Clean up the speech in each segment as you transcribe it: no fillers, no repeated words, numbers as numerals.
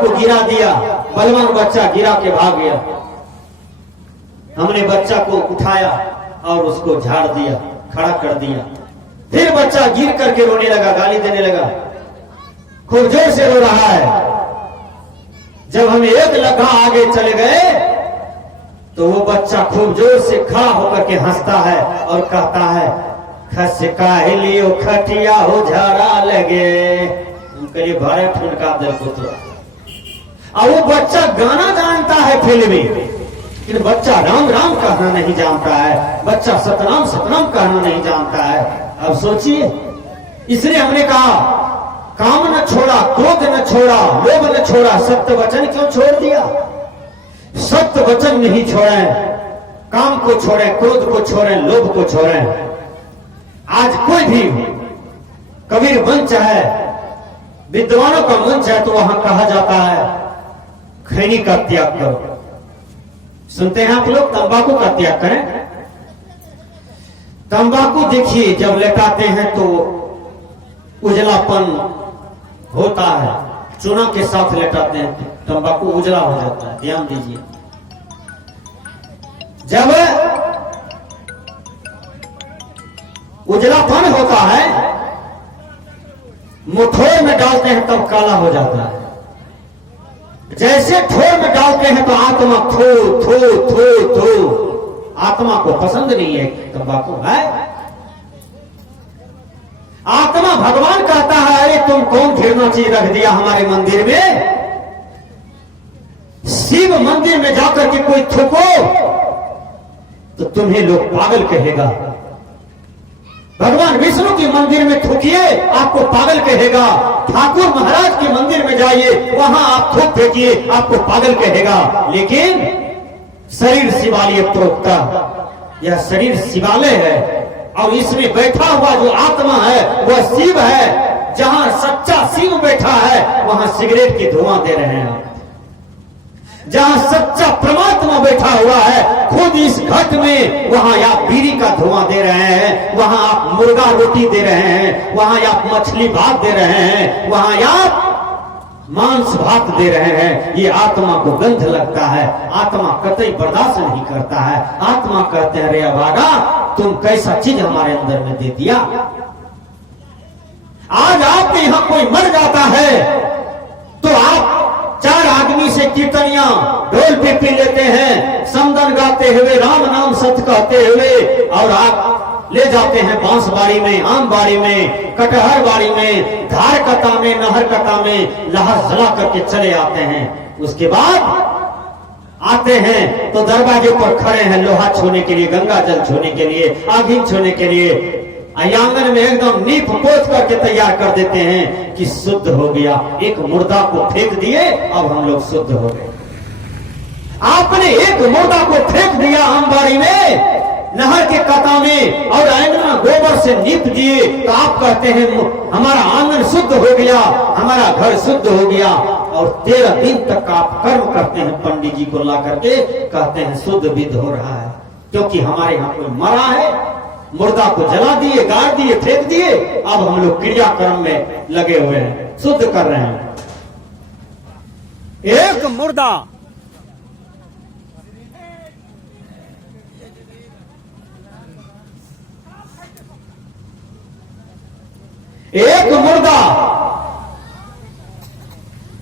को गिरा दिया, बलवान बच्चा गिरा के भाग गया। हमने बच्चा को उठाया और उसको झाड़ दिया, खड़ा कर दिया। फिर बच्चा गिर करके रोने लगा, गाली देने लगा, खूब जोर से रो रहा है। जब हम एक लगा आगे चले गए तो वो बच्चा खूब जोर से खड़ा होकर के हंसता है और कहता है, खस काहलियो खटिया हो झाड़ा लगे। उनके लिए भारे ठुनका दे पुत्र। और वो बच्चा गाना जानता है फिल्मी, लेकिन बच्चा राम राम कहना नहीं जानता है, बच्चा सतनाम सतनाम कहना नहीं जानता है। अब सोचिए, इसलिए हमने कहा काम न छोड़ा, क्रोध न छोड़ा, लोभ न छोड़ा, सत्य वचन क्यों छोड़ दिया? सत्य वचन नहीं छोड़े, काम को छोड़े, क्रोध को छोड़े, लोभ को छोड़े। आज कोई भी कबीर मंच है, विद्वानों का मंच है, तो वहां कहा जाता है खैनी का त्याग करो। सुनते हैं आप लोग, तंबाकू का त्याग करें। तंबाकू देखिए, जब लेटाते हैं तो उजलापन होता है, चूना के साथ लेटाते हैं तो तंबाकू उजला हो जाता है। ध्यान दीजिए, जब उजलापन होता है, मुठोर में डालते हैं तब काला हो जाता है। जैसे ठोर में डालते हैं तो आत्मा थो थो थो थो, आत्मा को पसंद नहीं है तंबाकू है। आत्मा, भगवान कहता है, अरे तुम कौन घिरना चीज रख दिया हमारे मंदिर में? शिव मंदिर में जाकर के कोई थूको तो तुम्हें लोग पागल कहेगा। भगवान विष्णु के मंदिर में थूकिए, आपको पागल कहेगा। ठाकुर महाराज के मंदिर में जाइए, वहां आप थूक फेंकिए, आपको पागल कहेगा। लेकिन शरीर शिवालय प्रोक्ता, यह शरीर शिवालय है और इसमें बैठा हुआ जो आत्मा है वह शिव है। जहां सच्चा शिव बैठा है वहां सिगरेट की धुआं दे रहे हैं। जहां सच्चा परमात्मा बैठा हुआ है खुद इस घट में, वहां आप बीड़ी का धुआं दे रहे हैं, वहां आप मुर्गा रोटी दे रहे हैं, वहां आप मछली भात दे रहे हैं, वहां आप मांस भात दे रहे हैं। ये आत्मा को गंध लगता है, आत्मा कतई बर्दाश्त नहीं करता है। आत्मा कहते हैं, रे अभागा, तुम कैसा चीज हमारे अंदर में दे दिया। आज आपके यहां कोई मर जाता है तो आप 4 आदमी से कीर्तनियां ढोल पे पी लेते हैं, समदन गाते हुए, राम नाम सत्य कहते हुए, और आप ले जाते हैं बांस बाड़ी में, आम बाड़ी में, कटहर बाड़ी में, धार कता में, नहर कता में लहर जला करके चले आते हैं। उसके बाद आते हैं तो दरवाजे पर खड़े हैं लोहा छूने के लिए, गंगा जल छूने के लिए, आगिन छूने के लिए। आंगन में एकदम नींव पोत करके तैयार कर देते हैं कि शुद्ध हो गया। एक मुर्दा को फेंक दिए, अब हम लोग शुद्ध हो गए। आपने एक मुर्दा को फेंक दिया आमबाड़ी में, नहर के कता में, और आंगन गोबर से नीप दिए, तो आप कहते हैं हमारा आंगन शुद्ध हो गया, हमारा घर शुद्ध हो गया। और 13 दिन तक आप कर्म करते हैं, पंडित जी को ला करके कहते हैं शुद्ध विध हो रहा है, क्योंकि हमारे यहाँ कोई मरा है। मुर्दा को जला दिए, गाड़ दिए, फेंक दिए, अब हम लोग क्रियाक्रम में लगे हुए हैं, शुद्ध कर रहे हैं। एक मुर्दा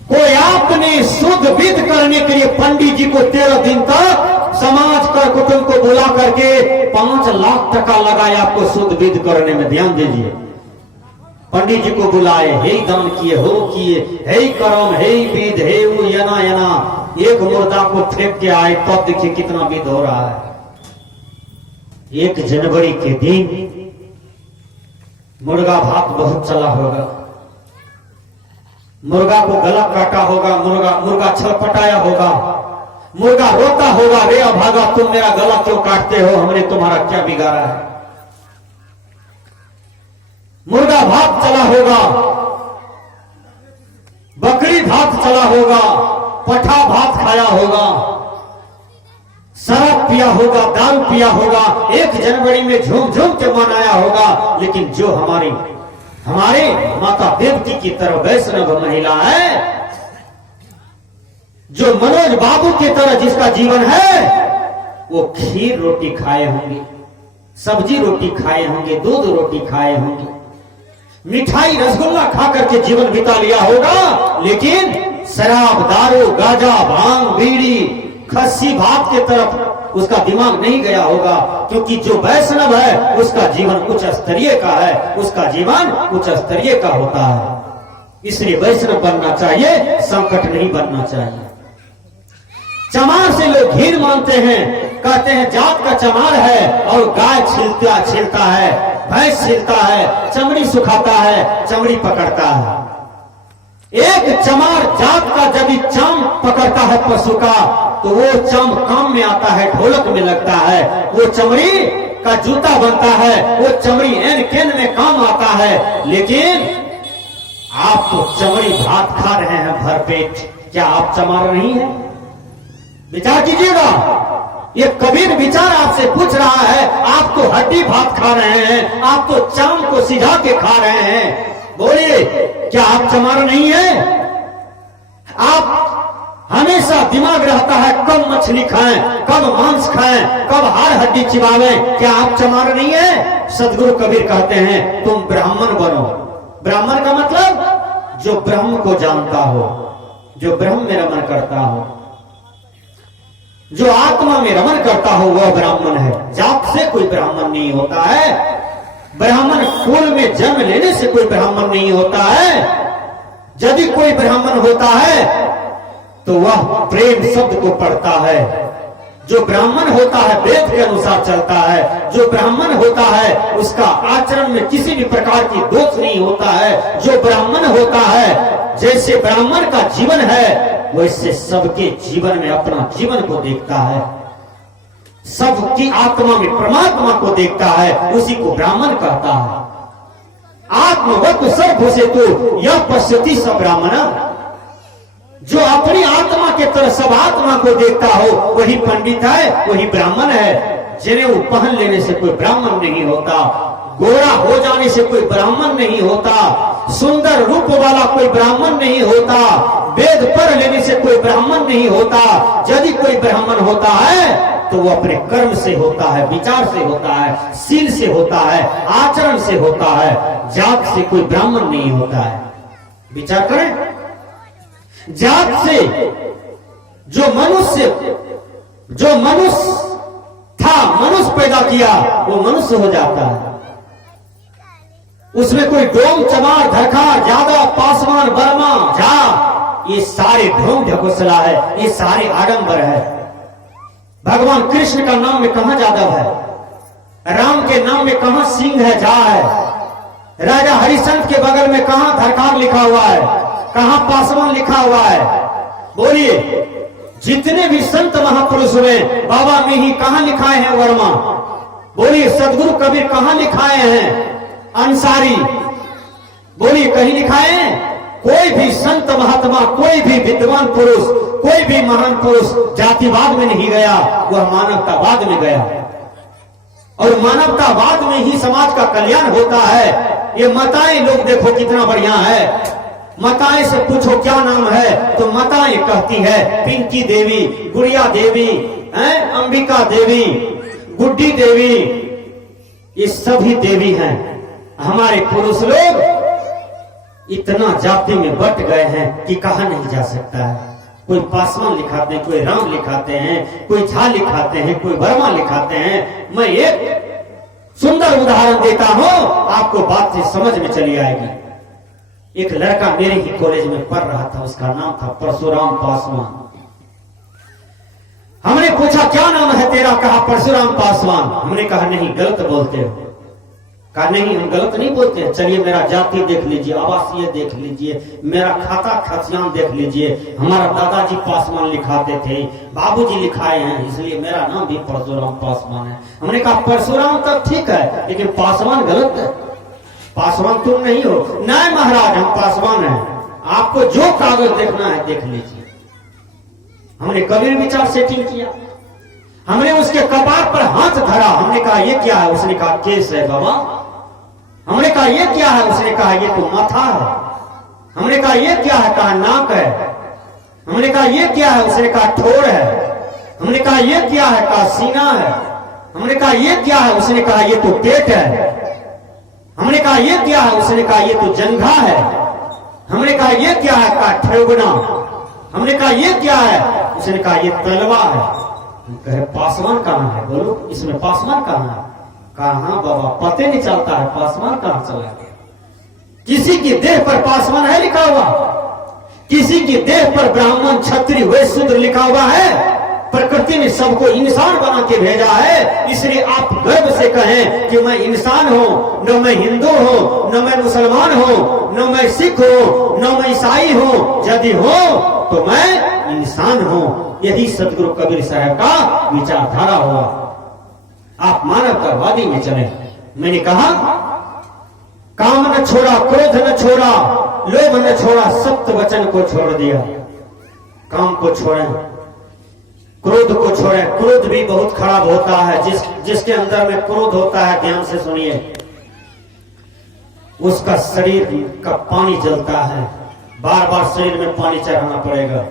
को आपने शुद्ध विध करने के लिए पंडित जी को 13 दिन तक समाज कर कुटुंब को बुला करके 5 लाख टका लगाया आपको शुद्ध विध करने में। ध्यान दीजिए, पंडित जी को बुलाए, हे दान किए, हो किए, हे करम, हे विध, हे वो यना यना। एक मुर्दा को फेंक के आए, तब देखिए कितना विध हो रहा है। 1 जनवरी के दिन मुर्गा भात बहुत चला होगा, मुर्गा को गला काटा होगा, मुर्गा छलपटाया होगा, मुर्गा रोता होगा, रे अभागा तुम मेरा गला क्यों काटते हो, हमने तुम्हारा क्या बिगाड़ा है। मुर्गा भात चला होगा, बकरी भात चला होगा, पठा भात खाया होगा, शराब पिया होगा, दारू पिया होगा, 1 जनवरी में झूम झूम के मनाया होगा। लेकिन जो हमारे माता देवती की तरह वैष्णव महिला है, जो मनोज बाबू की तरह जिसका जीवन है वो खीर रोटी खाए होंगे, सब्जी रोटी खाए होंगे, दूध रोटी खाए होंगे, मिठाई रसगुल्ला खा करके जीवन बिता लिया होगा, लेकिन शराब, दारू, गांजा, भांग, बीड़ी, खस्सी भात के तरफ उसका दिमाग नहीं गया होगा। क्योंकि जो वैष्णव है उसका जीवन उच्च स्तरीय का है, उसका जीवन उच्च स्तरीय का होता है। इसलिए वैष्णव बनना चाहिए, संकट नहीं बनना चाहिए। चमार से लोग घीर मानते हैं, कहते हैं जात का चमार है और गाय छिलता है, भैंस छिलता है, चमड़ी सुखाता है, चमड़ी पकड़ता है। एक चमार जात का जब चाम पकड़ता है पशु का तो वो चाम काम में आता है, ढोलक में लगता है, वो चमड़ी का जूता बनता है, वो चमड़ी एन केन में काम आता है। लेकिन आप तो चमड़ी भात खा रहे हैं भर पेट, क्या आप चमार नहीं है? विचार कीजिएगा। ये कबीर विचार आपसे पूछ रहा है, आप तो हड्डी भात खा रहे हैं, आप तो चाम को सिझा के खा रहे हैं, बोलिए क्या आप चमार नहीं है? आप हमेशा दिमाग रहता है कब मछली खाएं, कब मांस खाएं, कब हाड़ हड्डी चिबावें, क्या आप चमार नहीं है? सदगुरु कबीर कहते हैं तुम ब्राह्मण बनो। ब्राह्मण का मतलब जो ब्रह्म को जानता हो, जो ब्रह्म में रमन करता हो, जो आत्मा में रमन करता हो, वह ब्राह्मण है। जात से कोई ब्राह्मण नहीं होता है, ब्राह्मण कुल में जन्म लेने से कोई ब्राह्मण नहीं होता है। यदि कोई ब्राह्मण होता है तो वह प्रेम शब्द को पढ़ता है। जो ब्राह्मण होता है वेद के अनुसार चलता है, जो ब्राह्मण होता है उसका आचरण में किसी भी प्रकार की दोष नहीं होता है। जो ब्राह्मण होता है, जैसे ब्राह्मण का जीवन है वैसे सबके जीवन में अपना जीवन को देखता है, सबकी आत्मा में परमात्मा को देखता है, उसी को ब्राह्मण कहता है। आत्मवत सर्वभूषेतु यह पश्यति स ब्राह्मण। जो अपनी आत्मा के तरह सब आत्मा को देखता हो वही पंडित है, वही ब्राह्मण है। जनेऊ पहन लेने से कोई ब्राह्मण नहीं होता, गोरा हो जाने से कोई ब्राह्मण नहीं होता, सुंदर रूप वाला कोई ब्राह्मण नहीं होता, वेद पढ़ लेने से कोई ब्राह्मण नहीं होता। यदि कोई ब्राह्मण होता है तो वो अपने कर्म से होता है, विचार से होता है, शील से होता है, आचरण से होता है। जात से कोई ब्राह्मण नहीं होता है। विचार करें, जात से जो मनुष्य था, मनुष्य पैदा किया, वो मनुष्य हो जाता है। उसमें कोई डोम, चमार, धरखार, जादव, पासवान, बर्मा, झा, ये सारे ढोंग ढकोसला है, ये सारे आडंबर है। भगवान कृष्ण का नाम में कहां जादव है, राम के नाम में कहां सिंह है, झा है, राजा हरिश्चंद्र के बगल में कहां धरखार लिखा हुआ है, कहां पासवान लिखा हुआ है। बोलिए, जितने भी संत महापुरुष हुए बाबा में ही कहां लिखाए हैं वर्मा? बोलिए, सदगुरु कबीर कहां लिखाए हैं? अंसारी। बोलिए, कहीं लिखाए हैं? कोई भी संत महात्मा, कोई भी विद्वान पुरुष, कोई भी महान पुरुष जातिवाद में नहीं गया, वह मानवतावाद में गया। और मानवतावाद में ही समाज का कल्याण होता है। ये माताएं लोग देखो कितना बढ़िया है। माताएं से पूछो क्या नाम है तो माताएं कहती है पिंकी देवी, गुड़िया देवी, अंबिका देवी, गुड्डी देवी, ये सभी देवी हैं। हमारे पुरुष लोग इतना जाति में बट गए हैं कि कहा नहीं जा सकता है। कोई पासवान लिखाते हैं, कोई राम लिखाते हैं, कोई झा लिखाते हैं, कोई वर्मा लिखाते हैं। मैं एक सुंदर उदाहरण देता हूं, आपको बात से समझ में चली आएगी। एक लड़का मेरे ही कॉलेज में पढ़ रहा था, उसका नाम था परशुराम पासवान। हमने पूछा क्या नाम है तेरा? कहा परशुराम पासवान। हमने कहा नहीं, गलत बोलते हो। कहा नहीं, हम गलत नहीं बोलते हैं। चलिए मेरा जाति देख लीजिए, आवासीय देख लीजिए, मेरा खाता खतियान देख लीजिए। हमारा दादाजी पासवान लिखाते थे, बाबूजी लिखाए हैं, इसलिए मेरा नाम भी परशुराम पासवान है। हमने कहा परशुराम तक ठीक है, लेकिन पासवान गलत है। पासवान तुम नहीं हो। नहीं महाराज, हम पासवान हैं, आपको जो कागज देखना है देख लीजिए। हमने कबीर विचार सेटिंग किया, हमने उसके कपार पर हाथ धरा। हमने कहा ये क्या है? उसने कहा केस है बाबा। हमने कहा ये क्या है? उसने कहा ये तो माथा है। हमने कहा ये क्या है? कहा नाक है। हमने कहा ये क्या है? उसने कहा ठोर है। हमने कहा ये क्या है? कहा सीना है। हमने कहा ये क्या है? उसने कहा ये तो पेट है। हमने कहा ये क्या है? उसने कहा ये तो जंघा है। हमने कहा ये क्या है? कहा ठेवना। हमने कहा ये क्या है? उसने कहा ये तलवा है। कहे पासवान कहां है? बोलो इसमें पासवान कहां है? कहा हाँ बाबा पते नहीं चलता है पासवान कहां चला गया। किसी की देह पर पासवान है लिखा हुआ, किसी की देह पर ब्राह्मण क्षत्रिय वैश्य शूद्र लिखा हुआ है। प्रकृति ने सबको इंसान बना के भेजा है, इसलिए आप गर्व से कहें कि मैं इंसान हूं, न मैं हिंदू हूं, न मैं मुसलमान हूं, न मैं सिख हूं, न मैं ईसाई हूं। यदि हो तो मैं इंसान हूं। यही सदगुरु कबीर साहब का विचारधारा हुआ। आप मानवतावादी में चले। मैंने कहा काम न छोड़ा, क्रोध न छोड़ा, लोभ न छोड़ा, सत्य वचन को छोड़ दिया। काम को छोड़े, क्रोध को छोड़े। क्रोध भी बहुत खराब होता है। जिसके अंदर में क्रोध होता है, ध्यान से सुनिए, उसका शरीर का पानी जलता है। बार बार शरीर में पानी चढ़ाना पड़ेगा।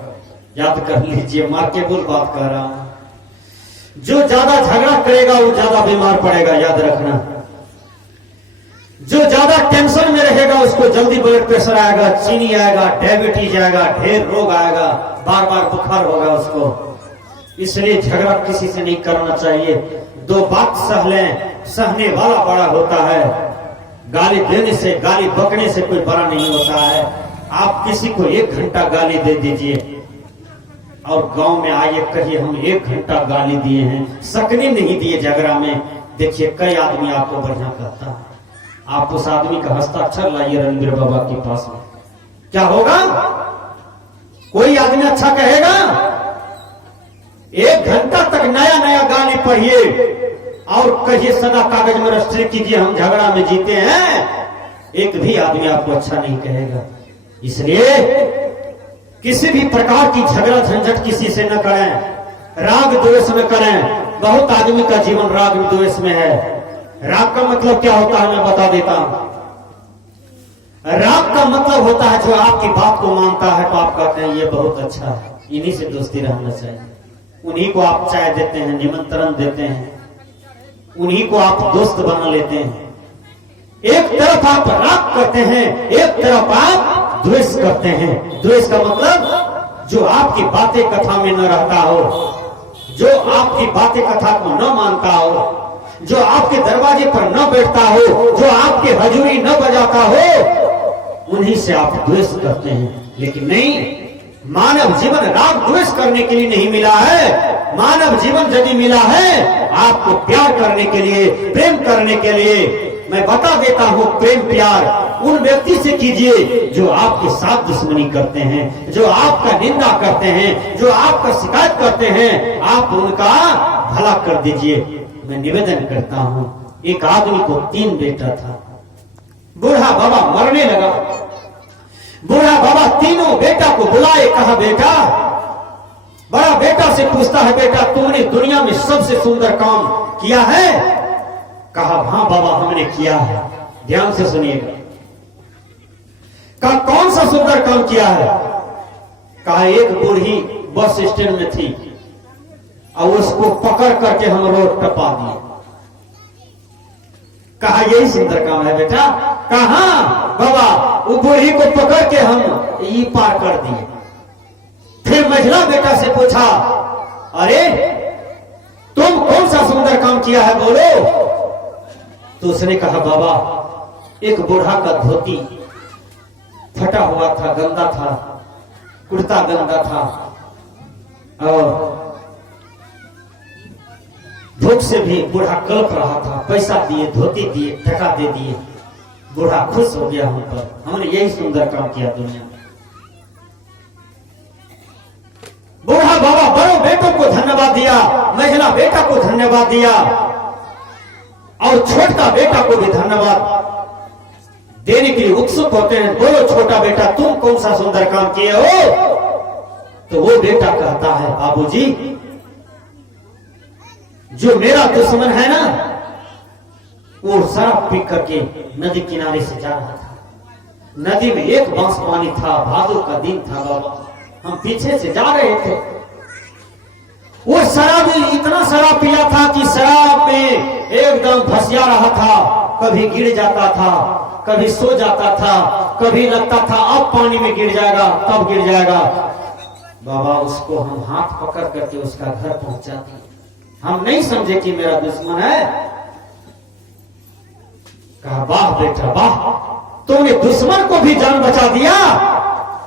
याद कर लीजिए, मार्केबुल बात कह रहा हूं। जो ज्यादा झगड़ा करेगा वो ज्यादा बीमार पड़ेगा, याद रखना। जो ज्यादा टेंशन में रहेगा उसको जल्दी ब्लड प्रेशर आएगा, चीनी आएगा, डायबिटीज आएगा, ढेर रोग आएगा, बार बार बुखार होगा उसको। इसलिए झगड़ा किसी से नहीं करना चाहिए। दो बात सह लें, सहने वाला बड़ा होता है। गाली देने से, गाली बकने से कोई बड़ा नहीं होता है। आप किसी को 1 घंटा गाली दे दीजिए और गांव में आइए कहिए हम 1 घंटा गाली दिए हैं, सकने नहीं दिए झगड़ा में। देखिए कई आदमी आपको बढ़िया कहता है। आप उस आदमी का हस्ताक्षर लाइए रणबीर बाबा के पास में, क्या होगा? कोई आदमी अच्छा कहेगा? 1 घंटा तक नया नया गाली पढ़िए और कहिए सदा कागज में रजिस्ट्री कीजिए हम झगड़ा में जीते हैं, एक भी आदमी आपको अच्छा नहीं कहेगा। इसलिए किसी भी प्रकार की झगड़ा झंझट किसी से न करें, राग द्वेष में करें। बहुत आदमी का जीवन राग द्वेष में है। राग का मतलब क्या होता है मैं बता देता हूं। राग का मतलब होता है जो आपकी बात को मानता है तो आप कहते हैं ये बहुत अच्छा है, इन्हीं से दोस्ती रहना चाहिए। उन्हीं को आप चाय देते हैं, निमंत्रण देते हैं, उन्हीं को आप दोस्त बना लेते हैं। एक तरफ आप राग करते हैं, एक तरफ आप द्वेष करते हैं। द्वेष का मतलब जो आपकी बातें कथा में न रहता हो, जो आपकी बातें कथा को न मानता हो, जो आपके दरवाजे पर न बैठता हो, जो आपके हजूरी न बजाता हो, उन्हीं से आप द्वेष करते हैं। लेकिन नहीं, मानव जीवन राग द्वेष करने के लिए नहीं मिला है। मानव जीवन यदि मिला है आपको प्यार करने के लिए, प्रेम करने के लिए। मैं बता देता हूं, प्रेम प्यार उन व्यक्ति से कीजिए जो आपके साथ दुश्मनी करते हैं, जो आपका निंदा करते हैं, जो आपका शिकायत करते हैं, आप उनका भला कर दीजिए। मैं निवेदन करता हूं, एक आदमी को 3 बेटा था। बूढ़ा बाबा मरने लगा। बूढ़ा बाबा तीनों बेटा को बुलाए, कहा बेटा, बड़ा बेटा से पूछता है बेटा तुमने दुनिया में सबसे सुंदर काम किया है? कहा हाँ बाबा हमने किया है। ध्यान से सुनिएगा। कहा कौन सा सुंदर काम किया है? कहा एक बूढ़ी बस स्टैंड में थी और उसको पकड़ करके हम रोड टपा दिए। कहा यही सुंदर काम है बेटा? कहा बाबा वो बूढ़ी को पकड़ के हम ये पार कर दिए। फिर महिला बेटा से पूछा अरे तुम कौन सा सुंदर काम किया है बोलो? तो उसने कहा बाबा एक बूढ़ा का धोती फटा हुआ था, गंदा था, कुर्ता गंदा था और धूप से भी बूढ़ा कल्प रहा था। पैसा दिए, धोती दिए, टका दे दिए, बूढ़ा खुश हो गया हम पर। हमने यही सुंदर काम किया दुनिया में। बूढ़ा बाबा बड़ों बेटों को धन्यवाद दिया, महिला बेटा को धन्यवाद दिया और छोटा बेटा को भी धन्यवाद देने के लिए उत्सुक होते हैं। बोलो छोटा बेटा तुम कौन सा सुंदर काम किए हो? तो वो बेटा कहता है बाबूजी जो मेरा दुश्मन है ना वो शराब पी करके नदी किनारे से जा रहा था। नदी में एक बांस पानी था, भादों का दिन था बाबा, हम पीछे से जा रहे थे। वो शराबी इतना शराब पिया था कि शराब में एकदम फंसिया रहा था। कभी गिर जाता था, कभी सो जाता था, कभी लगता था अब पानी में गिर जाएगा, तब गिर जाएगा। बाबा उसको हम हाथ पकड़ करके उसका घर पहुंचा दिए। हम नहीं समझे कि मेरा दुश्मन है। कहा वाह बेटा वाह, तुमने दुश्मन को भी जान बचा दिया।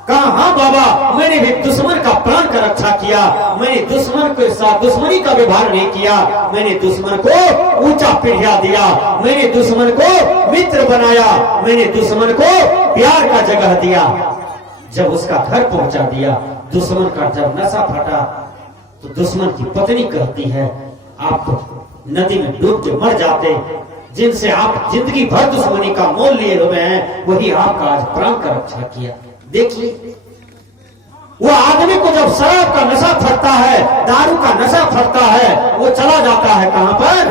कहा हाँ बाबा, मैंने भी दुश्मन का प्राण का रक्षा किया। मैंने दुश्मन के साथ दुश्मनी का व्यवहार नहीं किया। मैंने दुश्मन को ऊंचा पीढ़िया दिया। मैंने दुश्मन को मित्र बनाया। मैंने दुश्मन को प्यार का जगह दिया। जब उसका घर पहुंचा दिया, दुश्मन का जब नशा फटा तो दुश्मन की पत्नी कहती है आप तो नदी में डूब के मर जाते। जिनसे आप जिंदगी भर दुश्मनी का मोल लिए हुए हैं, वही आपका आज प्राण का रक्षा किया। देखिए वो आदमी को जब शराब का नशा फटता है, दारू का नशा फटता है, वो चला जाता है कहां पर?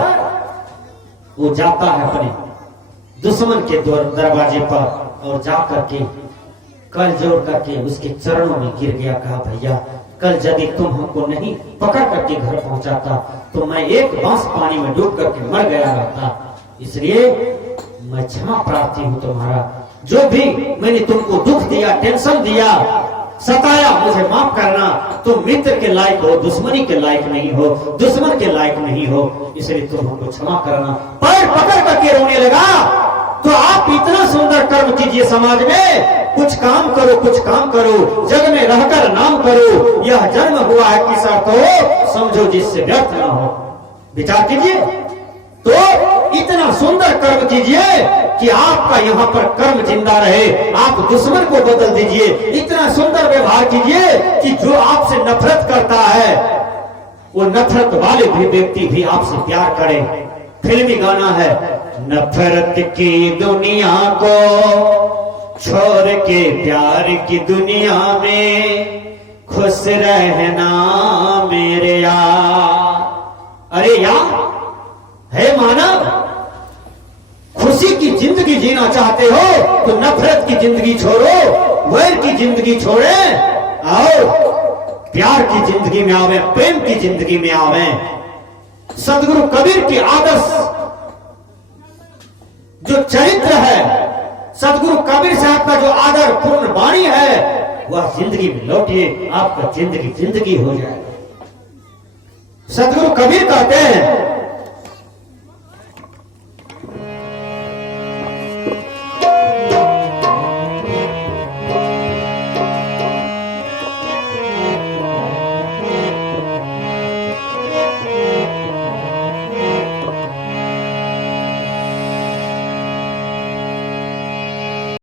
वो जाता है अपने दुश्मन के दरवाजे पर और जाकर के कल जोड़ करके उसके चरणों में गिर गया। कहा भैया, कल यदि तुम हमको नहीं पकड़ करके घर पहुंचाता तो मैं एक बांस पानी में डूब करके मर गया रहता। इसलिए मैं क्षमा प्रार्थी हूं तुम्हारा। जो भी मैंने तुमको दुख दिया, टेंशन दिया, सताया, मुझे माफ करना। तुम मित्र के लायक हो, दुश्मनी के लायक नहीं हो, दुश्मन के लायक नहीं हो, इसलिए तुम हमको क्षमा करना। पैर पकड़ करके रोने लगा। तो आप इतना सुंदर कर्म कीजिए समाज में, कुछ काम करो, कुछ काम करो, जग में रहकर नाम करो। यह जन्म हुआ है किस अर्थ हो, समझो जिससे व्यर्थ ना हो। विचार कीजिए। तो इतना सुंदर कर्म कीजिए कि आपका यहाँ पर कर्म जिंदा रहे। आप दुश्मन को बदल दीजिए। इतना सुंदर व्यवहार कीजिए कि जो आपसे नफरत करता है, वो नफरत वाले भी व्यक्ति भी आपसे प्यार करे। फिल्मी गाना है, नफरत की दुनिया को छोड़ के प्यार की दुनिया में खुश रहना मेरे यार। अरे यार, हे मानव, खुशी की जिंदगी जीना चाहते हो तो नफरत की जिंदगी छोड़ो, वैर की जिंदगी छोड़े, आओ प्यार की जिंदगी में आवे, प्रेम की जिंदगी में आवे। सदगुरु कबीर की आदर्श जो चरित्र है, सदगुरु कबीर साहब का जो आदर पूर्ण वाणी है, वह जिंदगी में लौटिए, आपका जिंदगी जिंदगी हो जाएगा। सदगुरु कबीर कहते हैं